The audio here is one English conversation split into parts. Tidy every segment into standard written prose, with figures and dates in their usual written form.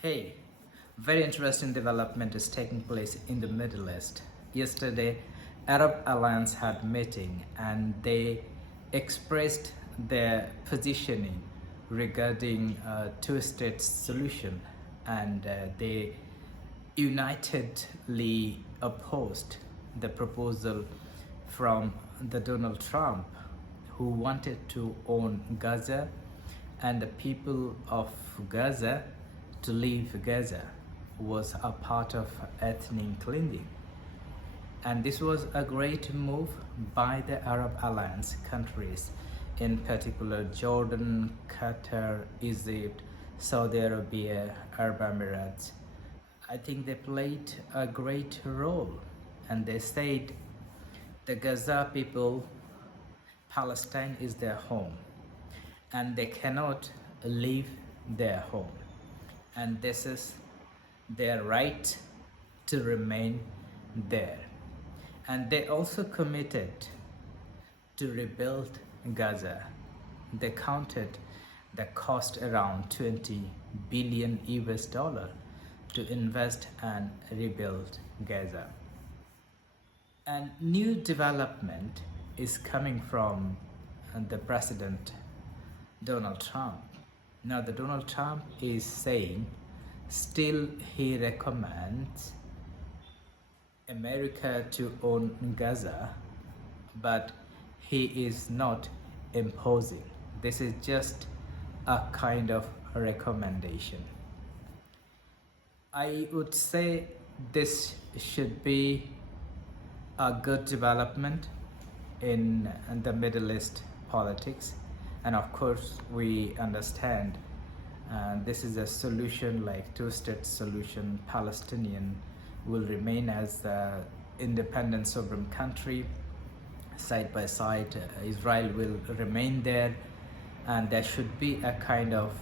Hey, very interesting development is taking place in the Middle East. Yesterday, Arab Alliance had meeting and they expressed their positioning regarding a two-state solution, and they unitedly opposed the proposal from the Donald Trump, who wanted to own Gaza and the people of Gaza to leave Gaza was a part of ethnic cleansing. And this was a great move by the Arab Alliance countries, in particular Jordan, Qatar, Egypt, Saudi Arabia, Arab Emirates. I think they played a great role, and they said the Gaza people, Palestine is their home and they cannot leave their home, and this is their right to remain there. And they also committed to rebuild Gaza. They counted the cost around 20 billion US dollar to invest and rebuild Gaza. And new development is coming from the President Donald Trump. Now the Donald Trump is saying still he recommends America to own Gaza, but he is not imposing. This is just a kind of recommendation. I would say this should be a good development in the Middle East politics, and of course we understand this is a solution like two-state solution. Palestinian will remain as the independent sovereign country side by side. Israel will remain there, and there should be a kind of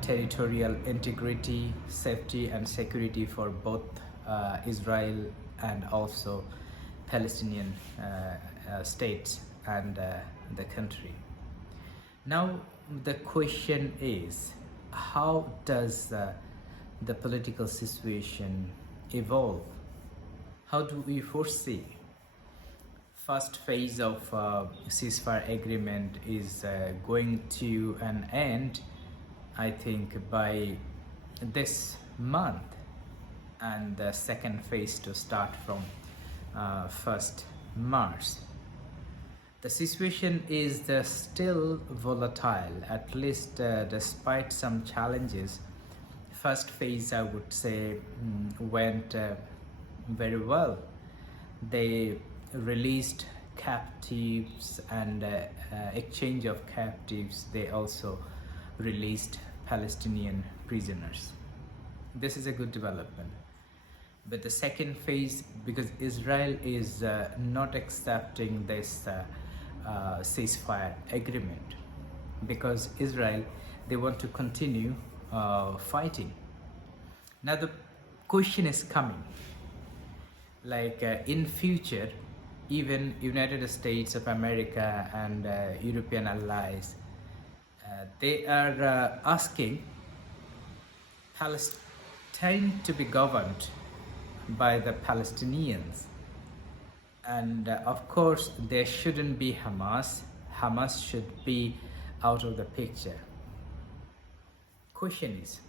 territorial integrity, safety and security for both Israel and also Palestinian states and the country. Now the question is, how does the political situation evolve? How do we foresee? First phase of ceasefire agreement is going to an end, I think, by this month, and the second phase to start from 1st March. The situation is still volatile, at least despite some challenges. First phase, I would say, went very well. They released captives and exchange of captives. They also released Palestinian prisoners. This is a good development. But the second phase, because Israel is not accepting this ceasefire agreement, because Israel, they want to continue fighting. Now the question is coming, like in future, even United States of America and European allies, they are asking Palestine to be governed by the Palestinians, and of course there shouldn't be Hamas. Hamas should be out of the picture. Question is,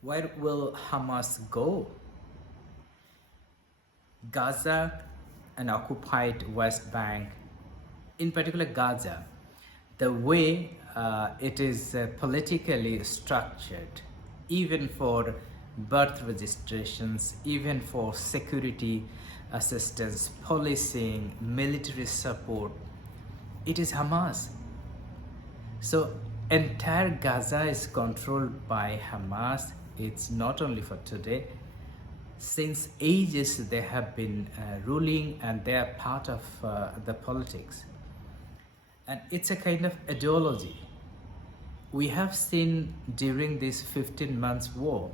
where will Hamas go? Gaza and occupied West Bank, in particular Gaza, the way it is politically structured, even for birth registrations, even for security assistance, policing, military support, it is Hamas. So entire Gaza is controlled by Hamas. It's not only for today. Since ages they have been ruling, and they are part of the politics. And it's a kind of ideology. We have seen during this 15 months war,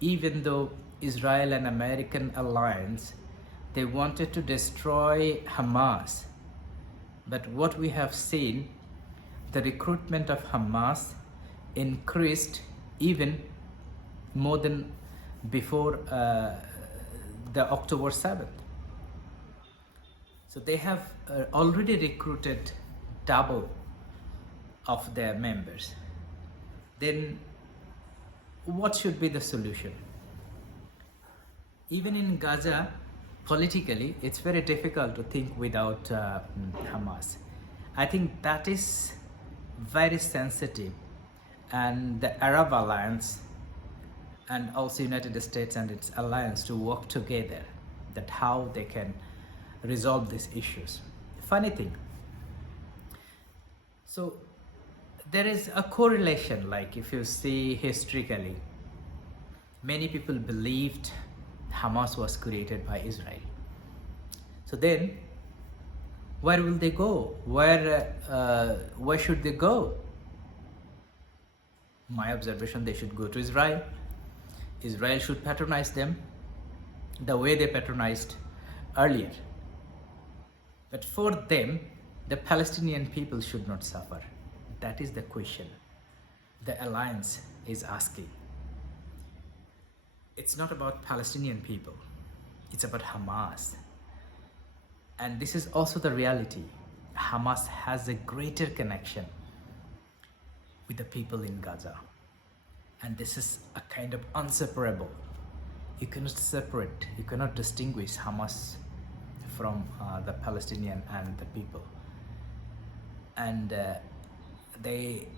even though Israel and American alliance, they wanted to destroy Hamas. But what we have seen, the recruitment of Hamas increased even more than before the October 7th. So they have already recruited double of their members. Then what should be the solution? Even in Gaza, politically, it's very difficult to think without Hamas. I think that is very sensitive, and the Arab Alliance and also United States and its alliance to work together, that how they can resolve these issues. Funny thing, so there is a correlation, like if you see historically, many people believed Hamas was created by Israel. So then, where will they go? Where should they go? My observation, they should go to Israel. Israel should patronize them the way they patronized earlier. But for them, the Palestinian people should not suffer. That is the question the alliance is asking. It's not about Palestinian people, it's about Hamas. And this is also the reality. Hamas has a greater connection with the people in Gaza. And this is a kind of inseparable. You cannot separate, you cannot distinguish Hamas from the Palestinian and the people. And they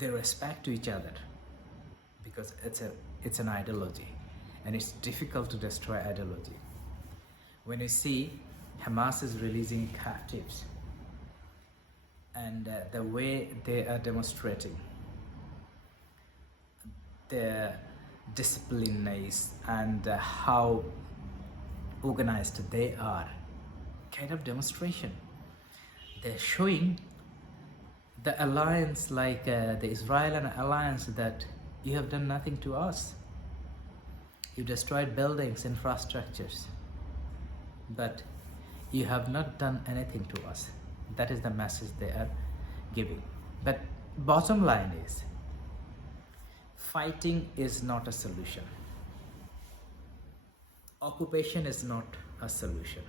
respect to each other because it's an ideology, and it's difficult to destroy ideology. When you see Hamas is releasing captives and the way they are demonstrating their discipline and how organized they are, kind of demonstration. They're showing the alliance, like the Israeli alliance, that you have done nothing to us. You destroyed buildings, infrastructures, but you have not done anything to us. That is the message they are giving. But bottom line is, fighting is not a solution. Occupation is not a solution.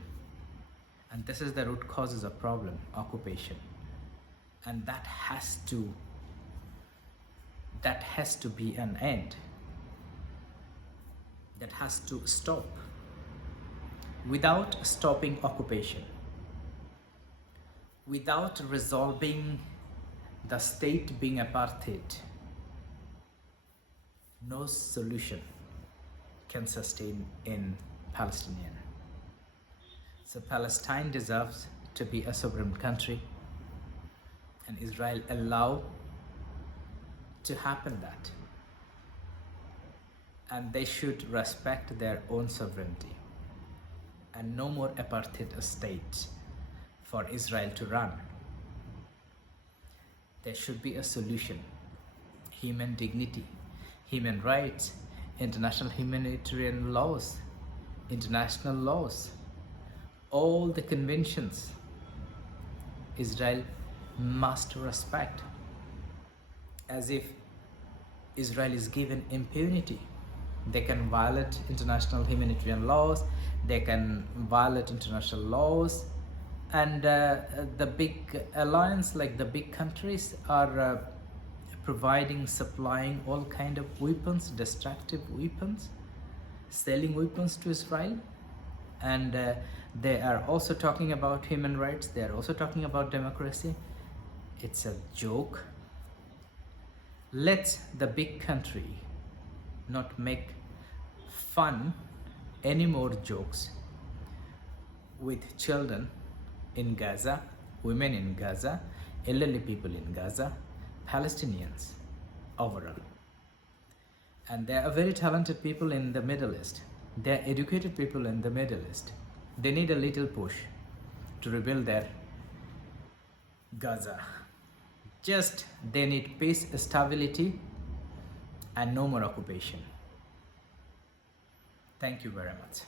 And this is the root causes of problem, occupation. And that has to be an end. That has to stop. Without stopping occupation, without resolving the state being apartheid, no solution can sustain in Palestinian. So Palestine deserves to be a sovereign country, and Israel allow to happen that. And they should respect their own sovereignty. And no more apartheid state for Israel to run. There should be a solution. Human dignity, human rights, international humanitarian laws, international laws, all the conventions Israel must respect, as if Israel is given impunity. They can violate international humanitarian laws, they can violate international laws, and the big alliance, like the big countries, are supplying all kind of weapons, destructive weapons, selling weapons to Israel. And they are also talking about human rights, they are also talking about democracy. It's a joke. Let the big country not make fun any more jokes with children in Gaza, women in Gaza, elderly people in Gaza, Palestinians overall. And there are very talented people in the Middle East. There are educated people in the Middle East. They need a little push to rebuild their Gaza. Just they need peace, stability, and no more occupation. Thank you very much.